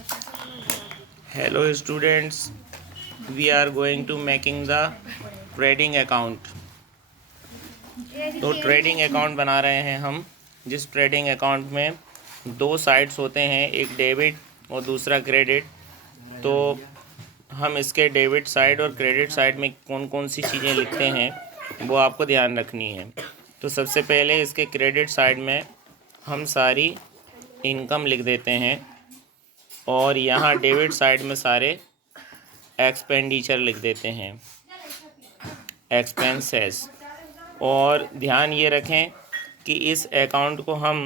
Hello students, we are going to making the trading account। तो trading account बना रहे हैं हम, जिस ट्रेडिंग अकाउंट में दो साइड्स होते हैं, एक डेबिट और दूसरा क्रेडिट। तो हम इसके डेबिट साइड और क्रेडिट साइड में कौन कौन सी चीज़ें लिखते हैं वो आपको ध्यान रखनी है। तो सबसे पहले इसके क्रेडिट साइड में हम सारी इनकम लिख देते हैं और यहाँ डेबिट साइड में सारे एक्सपेंडिचर लिख देते हैं, एक्सपेंसेस। और ध्यान ये रखें कि इस अकाउंट को हम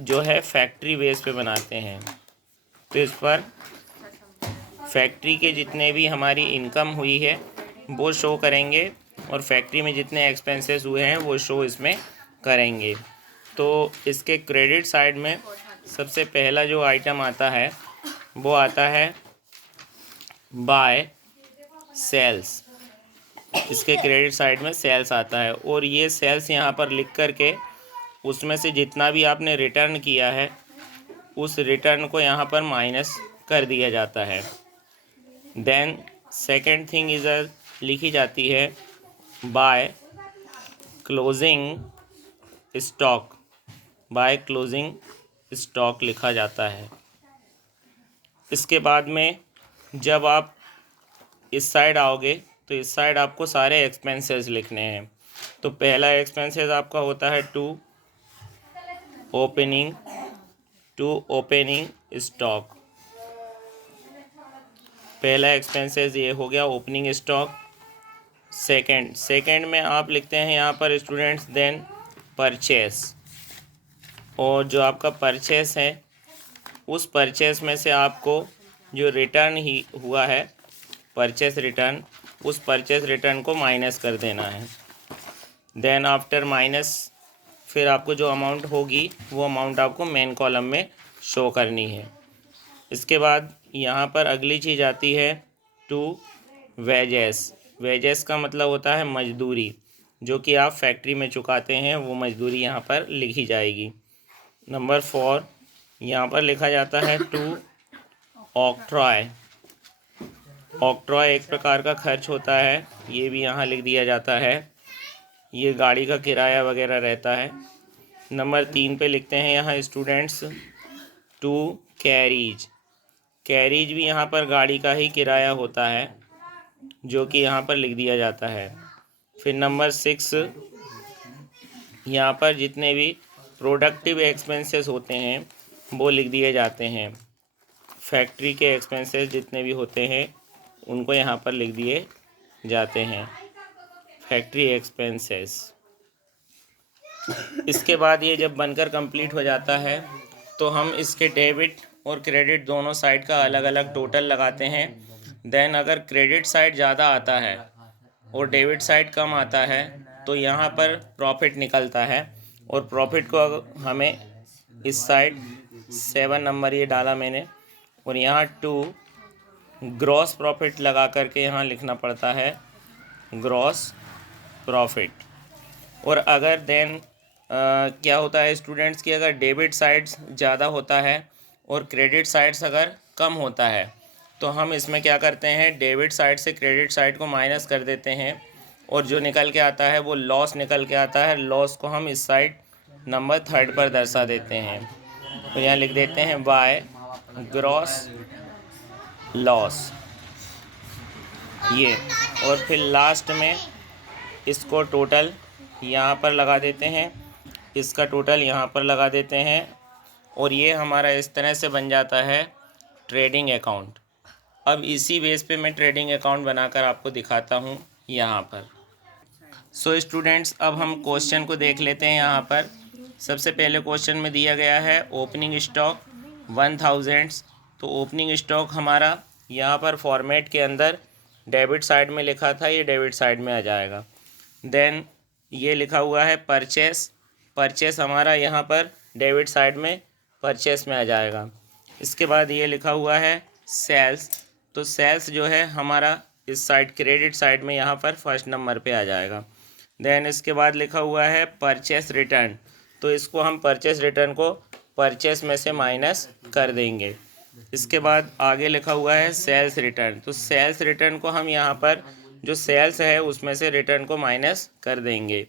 जो है फैक्ट्री बेस पे बनाते हैं। तो इस पर फैक्ट्री के जितने भी हमारी इनकम हुई है वो शो करेंगे और फैक्ट्री में जितने एक्सपेंसेस हुए हैं वो शो इसमें करेंगे। तो इसके क्रेडिट साइड में सबसे पहला जो आइटम आता है वो आता है बाय सेल्स। इसके क्रेडिट साइड में सेल्स आता है और ये सेल्स यहाँ पर लिख करके उसमें से जितना भी आपने रिटर्न किया है उस रिटर्न को यहाँ पर माइनस कर दिया जाता है। देन सेकंड थिंग इज लिखी जाती है by closing stock. By closing stock लिखा जाता है। इसके बाद में जब आप इस साइड आओगे तो इस साइड आपको सारे एक्सपेंसेस लिखने हैं। तो पहला एक्सपेंसेस आपका होता है टू ओपनिंग स्टॉक। पहला एक्सपेंसेस ये हो गया ओपनिंग स्टॉक। सेकंड में आप लिखते हैं यहाँ पर स्टूडेंट्स देन परचेस। और जो आपका परचेस है उस परचेस में से आपको जो रिटर्न ही हुआ है परचेस रिटर्न, उस परचेस रिटर्न को माइनस कर देना है। देन आफ्टर माइनस फिर आपको जो अमाउंट होगी वो अमाउंट आपको मेन कॉलम में शो करनी है। इसके बाद यहाँ पर अगली चीज़ आती है टू वेजेस। वेजेस का मतलब होता है मजदूरी, जो कि आप फैक्ट्री में चुकाते हैं, वो मजदूरी यहाँ पर लिखी जाएगी। नंबर 4 यहाँ पर लिखा जाता है टू ऑक्ट्रॉय। ऑक्ट्रॉय एक प्रकार का खर्च होता है, ये भी यहाँ लिख दिया जाता है। ये गाड़ी का किराया वगैरह रहता है। नंबर 3 पे लिखते हैं यहाँ स्टूडेंट्स टू कैरीज। कैरीज भी यहाँ पर गाड़ी का ही किराया होता है, जो कि यहाँ पर लिख दिया जाता है। फिर नंबर 6 यहाँ पर जितने भी प्रोडक्टिव एक्सपेंसेस होते हैं वो लिख दिए जाते हैं। फैक्ट्री के एक्सपेंसेस जितने भी होते हैं उनको यहाँ पर लिख दिए जाते हैं, फैक्ट्री एक्सपेंसेस। इसके बाद ये जब बनकर कंप्लीट हो जाता है तो हम इसके डेबिट और क्रेडिट दोनों साइड का अलग अलग टोटल लगाते हैं। देन अगर क्रेडिट साइड ज़्यादा आता है और डेबिट साइड कम आता है तो यहाँ पर प्रॉफिट निकलता है और प्रॉफिट को हमें इस साइड 7 नंबर ये डाला मैंने और यहाँ 2 ग्रॉस प्रॉफिट लगा करके यहाँ लिखना पड़ता है ग्रॉस प्रॉफिट। और अगर देन क्या होता है स्टूडेंट्स की अगर डेबिट साइड्स ज़्यादा होता है और क्रेडिट साइड्स अगर कम होता है तो हम इसमें क्या करते हैं, डेबिट साइड से क्रेडिट साइड को माइनस कर देते हैं और जो निकल के आता है वो लॉस निकल के आता है। लॉस को हम इस साइड नंबर 3 पर दर्शा देते हैं। तो यहाँ लिख देते हैं बाय ग्रॉस लॉस ये। और फिर लास्ट में इसको टोटल यहाँ पर लगा देते हैं, इसका टोटल यहाँ पर लगा देते हैं और ये हमारा इस तरह से बन जाता है ट्रेडिंग अकाउंट। अब इसी बेस पे मैं ट्रेडिंग अकाउंट बनाकर आपको दिखाता हूँ यहाँ पर। सो स्टूडेंट्स अब हम क्वेश्चन को देख लेते हैं। यहाँ पर सबसे पहले क्वेश्चन में दिया गया है ओपनिंग स्टॉक 1000। तो ओपनिंग स्टॉक हमारा यहाँ पर फॉर्मेट के अंदर डेबिट साइड में लिखा था, ये डेबिट साइड में आ जाएगा। देन ये लिखा हुआ है परचेस। परचेस हमारा यहाँ पर डेबिट साइड में परचेस में आ जाएगा। इसके बाद ये लिखा हुआ है सेल्स। तो सेल्स जो है हमारा इस साइड क्रेडिट साइड में यहाँ पर फर्स्ट नंबर पे आ जाएगा। देन इसके बाद लिखा हुआ है परचेस रिटर्न। तो इसको हम परचेस रिटर्न को परचेस में से माइनस कर देंगे। इसके बाद आगे लिखा हुआ है सेल्स रिटर्न। तो सेल्स रिटर्न को हम यहाँ पर जो सेल्स है उसमें से रिटर्न को माइनस कर देंगे।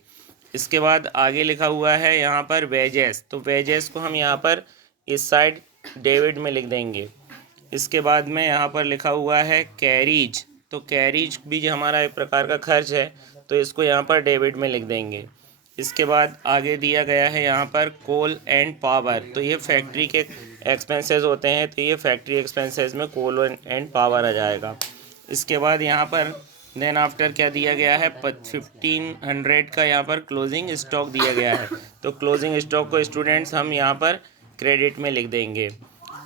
इसके बाद आगे लिखा हुआ है यहाँ पर वेजेस। तो वेजेस को हम यहाँ पर इस साइड डेबिट में लिख देंगे। इसके बाद में यहाँ पर लिखा हुआ है कैरीज। तो कैरीज भी जो हमारा एक प्रकार का खर्च है, तो इसको यहाँ पर डेबिट में लिख देंगे। इसके बाद आगे दिया गया है यहाँ पर कोल एंड पावर। तो ये फैक्ट्री के एक्सपेंसेस होते हैं, तो ये फैक्ट्री एक्सपेंसेस में कोल एंड पावर आ जाएगा। इसके बाद यहाँ पर देन आफ्टर क्या दिया गया है, 1500 का यहाँ पर क्लोजिंग स्टॉक दिया गया है। तो क्लोजिंग स्टॉक को स्टूडेंट्स हम यहाँ पर क्रेडिट में लिख देंगे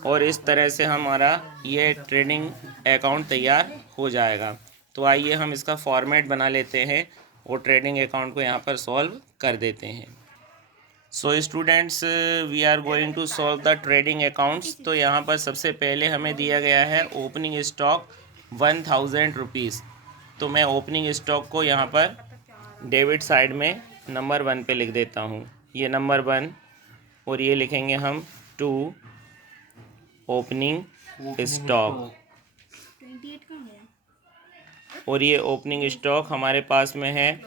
और इस तरह से हमारा ये ट्रेडिंग अकाउंट तैयार हो जाएगा। तो आइए हम इसका फॉर्मेट बना लेते हैं और ट्रेडिंग अकाउंट को यहाँ पर सॉल्व कर देते हैं। So students, we are going to solve the trading accounts. तो यहाँ पर सबसे पहले हमें दिया गया है ओपनिंग स्टॉक 1000 रुपीज़। तो मैं ओपनिंग स्टॉक को यहाँ पर डेबिट साइड में नंबर 1 पे लिख देता हूँ। ये नंबर 1 और ये लिखेंगे हम 2 ओपनिंग स्टॉक। और ये ओपनिंग स्टॉक हमारे पास में है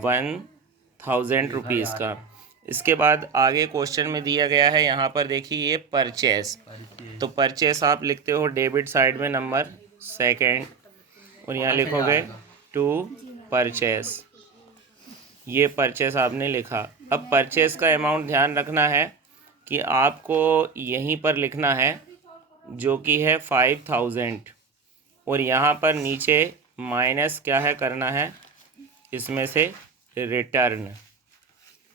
1000 रुपीज़ का। इसके बाद आगे क्वेश्चन में दिया गया है यहाँ पर देखिए ये परचेस। तो परचेस आप लिखते हो डेबिट साइड में नंबर 2 और यहाँ लिखोगे 2 परचेस। ये परचेस आपने लिखा। अब परचेस का अमाउंट ध्यान रखना है कि आपको यहीं पर लिखना है जो कि है 5000 और यहाँ पर नीचे माइनस क्या है करना है इसमें से रिटर्न।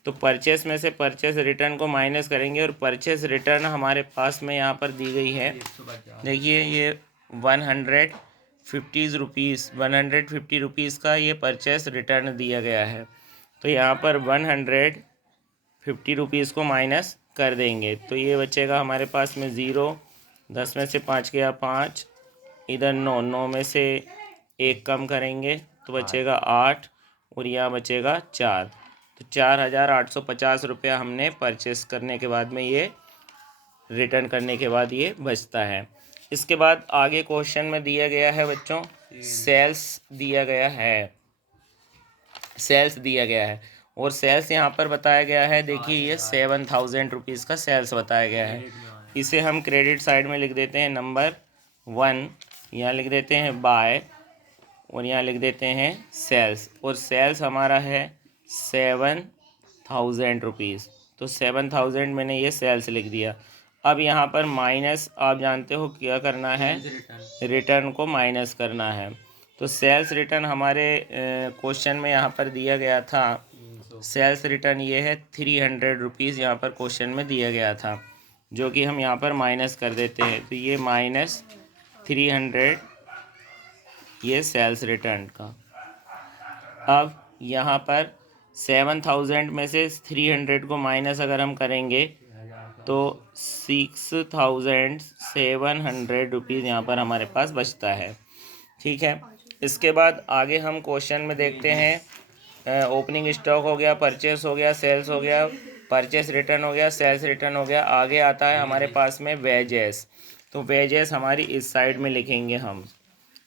तो परचेस में से परचेस रिटर्न को माइनस करेंगे और परचेस रिटर्न हमारे पास में यहाँ पर दी गई है। देखिए ये 150 रुपीज़ का ये परचेस रिटर्न दिया गया है। तो यहाँ पर 150 रुपीज़ को माइनस कर देंगे तो ये बचेगा हमारे पास में 0। 10 में से 5 गया 5, इधर 9, 9 में से 1 कम करेंगे तो बचेगा 8 और यहाँ बचेगा 4। तो 4850 रुपया हमने परचेस करने के बाद में ये रिटर्न करने के बाद ये बचता है। इसके बाद आगे क्वेश्चन में दिया गया है बच्चों सेल्स दिया गया है। सेल्स दिया गया है और सेल्स यहाँ पर बताया गया है। देखिए ये 7000 रुपीज़ का सेल्स बताया गया है। इसे हम क्रेडिट साइड में लिख देते हैं नंबर 1, यहाँ लिख देते हैं बाय और यहाँ लिख देते हैं सेल्स। और सेल्स हमारा है 7000 रुपीज़। तो 7000 मैंने ये सेल्स लिख दिया। अब यहाँ पर माइनस आप जानते हो क्या करना है, रिटर्न को माइनस करना है। तो सेल्स रिटर्न हमारे क्वेश्चन में यहाँ पर दिया गया था। सेल्स रिटर्न ये है 300 रुपीज़ यहाँ पर क्वेश्चन में दिया गया था, जो कि हम यहाँ पर माइनस कर देते हैं। तो ये -300 ये सेल्स रिटर्न का। अब यहाँ पर 7000 में से 300 को माइनस अगर हम करेंगे तो 6700 रुपीज़ यहाँ पर हमारे पास बचता है। ठीक है, इसके बाद आगे हम क्वेश्चन में देखते हैं ओपनिंग स्टॉक हो गया, परचेस हो गया, सेल्स हो गया, परचेस रिटर्न हो गया, सेल्स रिटर्न हो गया। आगे आता है हमारे पास में वेजेस। तो वेजेस हमारी इस साइड में लिखेंगे हम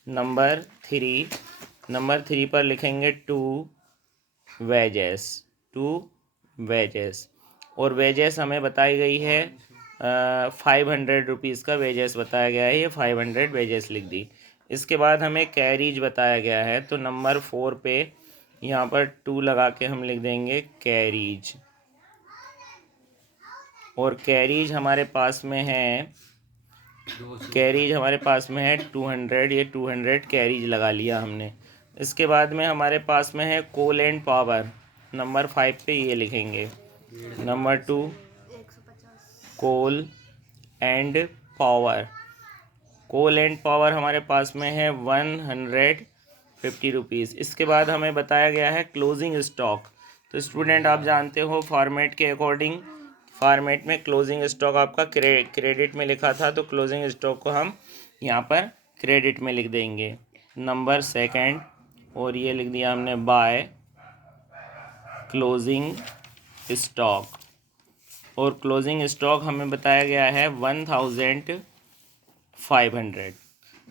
नंबर 3 पर लिखेंगे 2 वेजेस। और वेजेस हमें बताई गई है 500 रुपीज़ का वेजेस बताया गया है। ये 500 वेजेस लिख दी। इसके बाद हमें कैरीज बताया गया है। तो नंबर 4 पे यहाँ पर 2 लगा के हम लिख देंगे कैरीज। और कैरीज हमारे पास में है 200। ये 200 कैरीज लगा लिया हमने। इसके बाद में हमारे पास में है कोल एंड पावर। नंबर 5 पे ये लिखेंगे number 2 coal and power. Coal and power हमारे पास में है 150 रुपीज़। इसके बाद हमें बताया गया है क्लोजिंग स्टॉक। तो स्टूडेंट आप जानते हो फॉर्मेट के अकॉर्डिंग, फॉर्मेट में क्लोजिंग स्टॉक आपका क्रेडिट में लिखा था, तो क्लोजिंग स्टॉक को हम यहाँ पर क्रेडिट में लिख देंगे नंबर 2 और ये लिख दिया हमने बाय क्लोजिंग स्टॉक। और क्लोजिंग स्टॉक हमें बताया गया है 1000 500।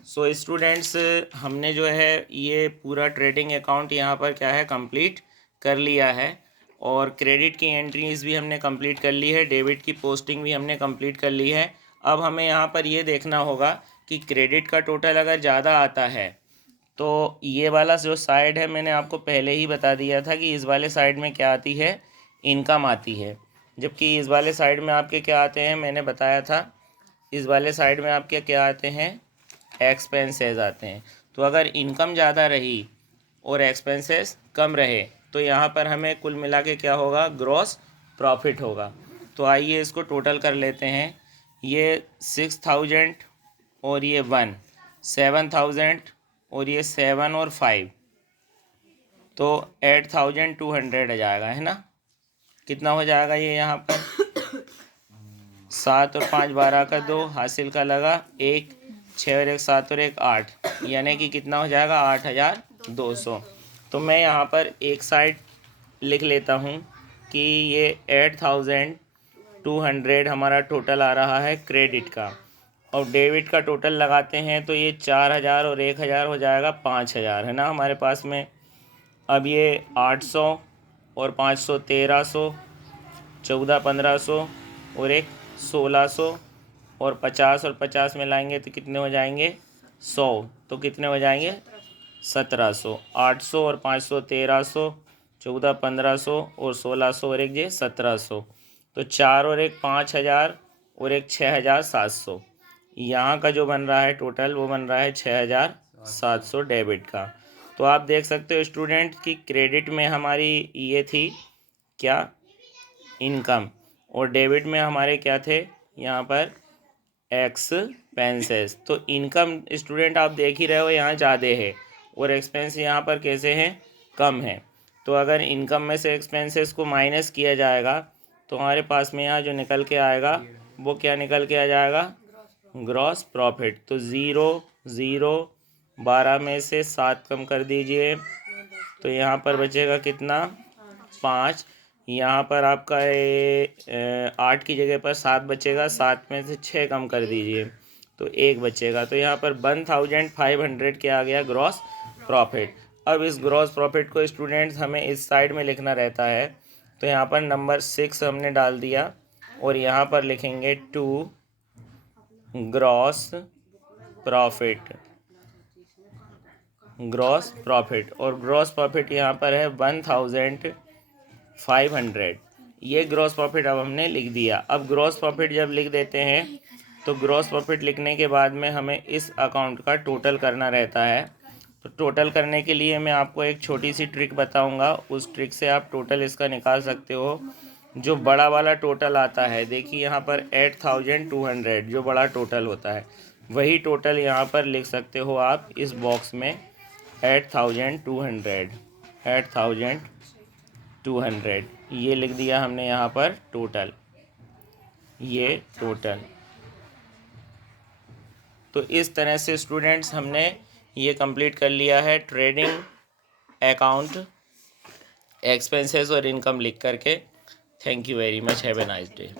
सो स्टूडेंट्स, हमने जो है ये पूरा ट्रेडिंग अकाउंट यहाँ पर क्या है कंप्लीट कर लिया है, और क्रेडिट की एंट्रीज भी हमने कंप्लीट कर ली है, डेबिट की पोस्टिंग भी हमने कंप्लीट कर ली है। अब हमें यहाँ पर ये देखना होगा कि क्रेडिट का टोटल अगर ज़्यादा आता है तो ये वाला जो साइड है, मैंने आपको पहले ही बता दिया था कि इस वाले साइड में क्या आती है, इनकम आती है, जबकि इस वाले साइड में आपके क्या आते हैं, मैंने बताया था इस वाले साइड में आपके क्या आते हैं, एक्सपेंसेस आते हैं। तो अगर इनकम ज़्यादा रही और एक्सपेंसेस कम रहे तो यहाँ पर हमें कुल मिला के क्या होगा, ग्रॉस प्रॉफिट होगा। तो आइए इसको टोटल कर लेते हैं। ये 6000 और ये 1, 7000 और ये 7 और 5, तो 8200 आ जाएगा, है ना। कितना हो जाएगा ये यहाँ पर, 7 और 5 12 का 2, हासिल का लगा 1, 6 और 1 7 और 1 8, यानी कि कितना हो जाएगा 8200। तो मैं यहाँ पर एक साइड लिख लेता हूँ कि ये 8200 हमारा टोटल आ रहा है क्रेडिट का, और डेबिट का टोटल लगाते हैं तो ये 4000 और 1000 हो जाएगा 5000, है ना हमारे पास में। अब ये 800 और 500 1300, 14 1500 और एक 1600, और 50 और 50 में लाएंगे तो कितने हो जाएंगे 100, तो कितने हो जाएंगे 1700। 800 और 500 1300, 14 1500 और 1600 और एक 1700, तो 4 और एक 5000 और एक 6700। यहाँ का जो बन रहा है टोटल वो बन रहा है 6700 डेबिट का। तो आप देख सकते हो स्टूडेंट कि क्रेडिट में हमारी ये थी क्या, इनकम, और डेबिट में हमारे क्या थे यहाँ पर, एक्सपेंसेस। तो इनकम स्टूडेंट आप देख ही रहे हो यहाँ ज़्यादा है, और एक्सपेंस यहाँ पर कैसे हैं, कम है। तो अगर इनकम में से एक्सपेंसेस को माइनस किया जाएगा तो हमारे पास में यहाँ जो निकल के आएगा वो क्या निकल के आ जाएगा, ग्रॉस प्रॉफिट। तो 0 0, 12 में से 7 कम कर दीजिए तो यहाँ पर बचेगा कितना, 5। यहाँ पर आपका 8 की जगह पर 7 बचेगा, 7 में से 6 कम कर दीजिए तो 1 बचेगा। तो यहाँ पर 1500 क्या आ गया, ग्रॉस प्रॉफिट। अब इस ग्रॉस प्रॉफिट को स्टूडेंट्स हमें इस साइड में लिखना रहता है, तो यहाँ पर नंबर 6 हमने डाल दिया, और यहाँ पर लिखेंगे 2 ग्रॉस प्रॉफिट, ग्रॉस प्रॉफिट, और ग्रॉस प्रॉफिट यहाँ पर है 1500। ये ग्रॉस प्रॉफिट अब हमने लिख दिया। अब ग्रॉस प्रॉफिट जब लिख देते हैं तो ग्रॉस प्रॉफिट लिखने के बाद में हमें इस अकाउंट का टोटल करना रहता है। तो टोटल करने के लिए मैं आपको एक छोटी सी ट्रिक बताऊंगा, उस ट्रिक से आप टोटल इसका निकाल सकते हो। जो बड़ा वाला टोटल आता है, देखिए यहाँ पर 8200 जो बड़ा टोटल होता है, वही टोटल यहाँ पर लिख सकते हो आप इस बॉक्स में, 8200, 8200 ये लिख दिया हमने यहाँ पर टोटल, ये टोटल। तो इस तरह से स्टूडेंट्स हमने ये कंप्लीट कर लिया है ट्रेडिंग अकाउंट, एक्सपेंसेस और इनकम लिख करके। Thank you very much, have a nice day.